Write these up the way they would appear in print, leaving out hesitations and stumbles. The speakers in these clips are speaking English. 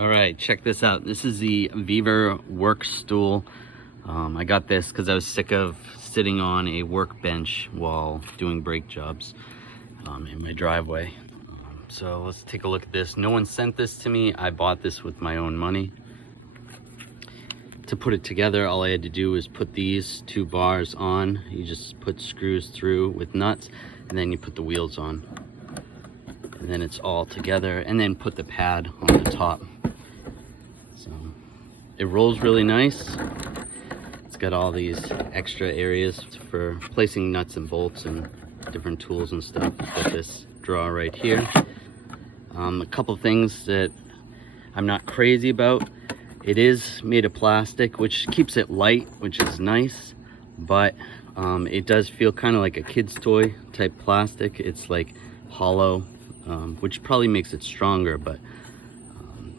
All right, check this out. This is the Vevor work stool. I got this because I was sick of sitting on a workbench while doing brake jobs in my driveway. So let's take a look at this. No one sent this to me. I bought this with my own money. To put it together, all I had to do was put these two bars on. You just put screws through with nuts, and then you put the wheels on. And then it's all together, and then put the pad on the top. So it rolls really nice. It's got all these extra areas for placing nuts and bolts and different tools and stuff. It's got this drawer right here. A couple things that I'm not crazy about. It is made of plastic, which keeps it light, which is nice, but it does feel kind of like a kid's toy type plastic. It's like hollow, which probably makes it stronger, but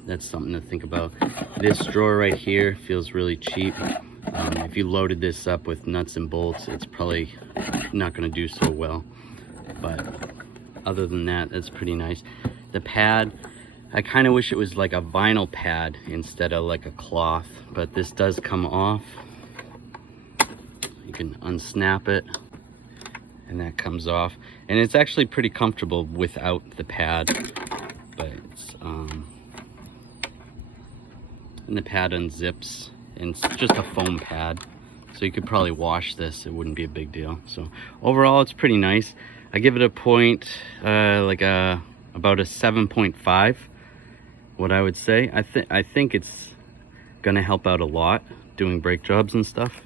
that's something to think about. This drawer right here feels really cheap. If you loaded this up with nuts and bolts, it's probably not going to do so well, but other than that, that's pretty nice. The pad, I kind of wish it was like a vinyl pad instead of like a cloth, but this does come off. You can unsnap it and that comes off, and it's actually pretty comfortable without the pad, but it's and the pad unzips, and it's just a foam pad, so you could probably wash this. It wouldn't be a big deal. So overall, it's pretty nice. I give it a point, about a 7.5. What I would say, I think it's gonna help out a lot doing brake jobs and stuff,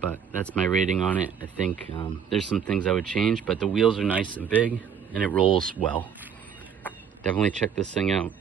but that's my rating on it. I think there's some things I would change, but the wheels are nice and big and it rolls well. Definitely check this thing out.